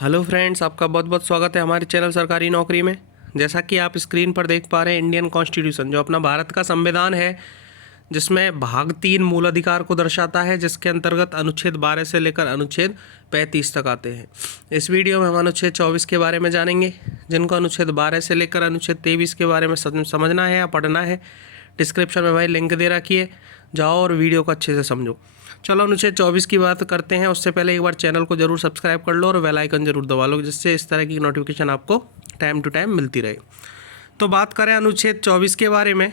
Hello friends, आपका बहुत बहुत स्वागत है हमारे चैनल सरकारी नौकरी में। जैसा कि आप स्क्रीन पर देख पा रहे हैं, इंडियन कॉन्स्टिट्यूशन जो अपना भारत का संविधान है, जिसमें भाग 3 मूल अधिकार को दर्शाता है, जिसके अंतर्गत अनुच्छेद 12 से लेकर अनुच्छेद 35 तक आते हैं। इस वीडियो में हम अनुच्छेद 24 के बारे में जानेंगे। जिनको अनुच्छेद 12 से लेकर अनुच्छेद 23 के बारे में समझना है या पढ़ना है, डिस्क्रिप्शन में भाई लिंक दे रखी है, जाओ और वीडियो को अच्छे से समझो। चलो अनुच्छेद 24 की बात करते हैं। उससे पहले एक बार चैनल को जरूर सब्सक्राइब कर लो और बेल आइकन जरूर दबा लो, जिससे इस तरह की नोटिफिकेशन आपको टाइम टू टाइम मिलती रहे। तो बात करें अनुच्छेद 24 के बारे में,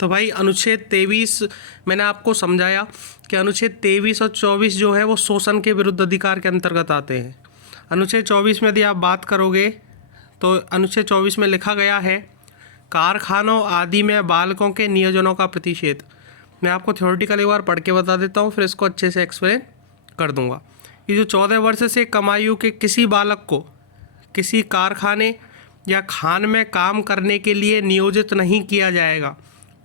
तो भाई अनुच्छेद 23 मैंने आपको समझाया कि अनुच्छेद 23 और 24 जो है वो शोषण के विरुद्ध अधिकार के अंतर्गत आते हैं। अनुच्छेद 24 में यदि आप बात करोगे तो अनुच्छेद 24 में लिखा गया है, कारखानों आदि में बालकों के नियोजनों का प्रतिषेध। मैं आपको थ्योरेटिकल एक बार पढ़ के बता देता हूँ, फिर इसको अच्छे से एक्सप्लेन कर दूंगा। ये जो 14 वर्ष से कम आयु के किसी बालक को किसी कारखाने या खान में काम करने के लिए नियोजित नहीं किया जाएगा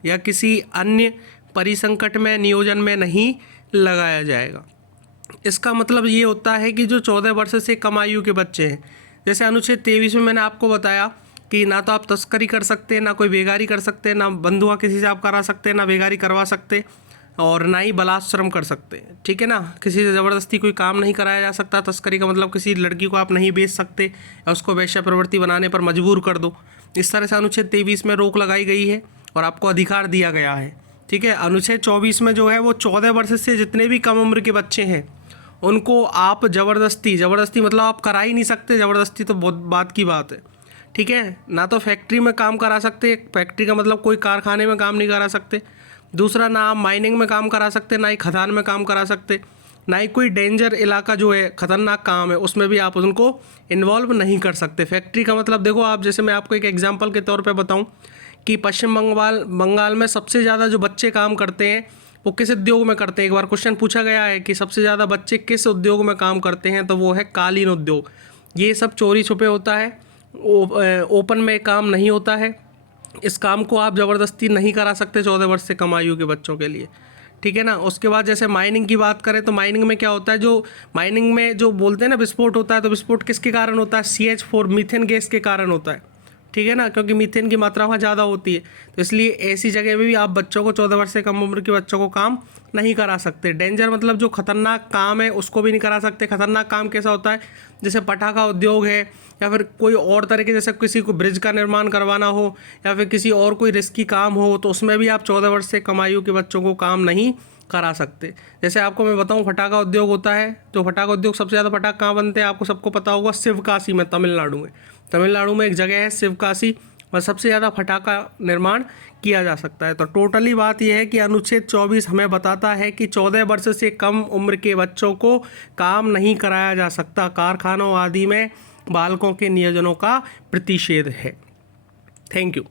या किसी अन्य परिसंकट में नियोजन में नहीं लगाया जाएगा। इसका मतलब ये होता है कि जो 14 वर्ष से कम आयु के बच्चे हैं, जैसे अनुच्छेद 23 में मैंने आपको बताया कि ना तो आप तस्करी कर सकते हैं, ना कोई बेगारी कर सकते हैं, ना बंधुआ किसी से आप करा सकते हैं, ना बेगारी करवा सकते, और ना ही बलात्श्रम कर सकते हैं। ठीक है ना, किसी से ज़बरदस्ती कोई काम नहीं कराया जा सकता। तस्करी का मतलब किसी लड़की को आप नहीं बेच सकते या उसको वेश्या प्रवृत्ति बनाने पर मजबूर कर दो। इस तरह से अनुच्छेद 23 में रोक लगाई गई है और आपको अधिकार दिया गया है। ठीक है, अनुच्छेद 24 में जो है वो 14 वर्ष से जितने भी कम उम्र के बच्चे हैं उनको आप ज़बरदस्ती मतलब आप करा ही नहीं सकते। ज़बरदस्ती तो बहुत बात की बात है। ठीक है, ना तो फैक्ट्री में काम करा सकते, फैक्ट्री का मतलब कोई कारखाने में काम नहीं करा सकते। दूसरा, ना आप माइनिंग में काम करा सकते, ना ही खदान में काम करा सकते, ना ही कोई डेंजर इलाका जो है, खतरनाक काम है, उसमें भी आप उनको इन्वॉल्व नहीं कर सकते। फैक्ट्री का मतलब देखो आप, जैसे मैं आपको एक एग्जांपल के तौर पे बताऊं कि पश्चिम बंगाल में सबसे ज़्यादा जो बच्चे काम करते हैं वो किस उद्योग में करते हैं। एक बार क्वेश्चन पूछा गया है कि सबसे ज़्यादा बच्चे किस उद्योग में काम करते हैं, तो वो है कालीन उद्योग। ये सब चोरी छुपे होता है, ओपन में काम नहीं होता है। इस काम को आप ज़बरदस्ती नहीं करा सकते 14 वर्ष से कम आयु के बच्चों के लिए। ठीक है ना। उसके बाद जैसे माइनिंग की बात करें तो माइनिंग में क्या होता है, जो माइनिंग में जो बोलते हैं ना विस्फोट होता है, तो विस्फोट किसके कारण होता है? CH4 मीथेन गैस के कारण होता है। ठीक है ना, क्योंकि मीथेन की मात्रा वहाँ ज़्यादा होती है, तो इसलिए ऐसी जगह में भी आप बच्चों को 14 वर्ष से कम उम्र के बच्चों को काम नहीं करा सकते। डेंजर मतलब जो खतरनाक काम है उसको भी नहीं करा सकते। खतरनाक काम कैसा होता है, जैसे पटाखा उद्योग है या फिर कोई और तरह के, जैसे किसी को ब्रिज का निर्माण करवाना हो या फिर किसी और कोई रिस्की काम हो, तो उसमें भी आप 14 वर्ष से कम आयु के बच्चों को काम नहीं करा सकते। जैसे आपको मैं बताऊं, पटाखा उद्योग होता है, तो पटाखा उद्योग सबसे ज़्यादा पटाखे कहाँ बनते हैं आपको सबको पता होगा, शिवकाशी में, तमिलनाडु में एक जगह है शिवकाशी, और सबसे ज़्यादा पटाखा निर्माण किया जा सकता है। तो टोटली बात यह है कि अनुच्छेद 24 हमें बताता है कि 14 वर्ष से कम उम्र के बच्चों को काम नहीं कराया जा सकता। कारखानों आदि में बालकों के नियोजनों का प्रतिषेध है। Thank you.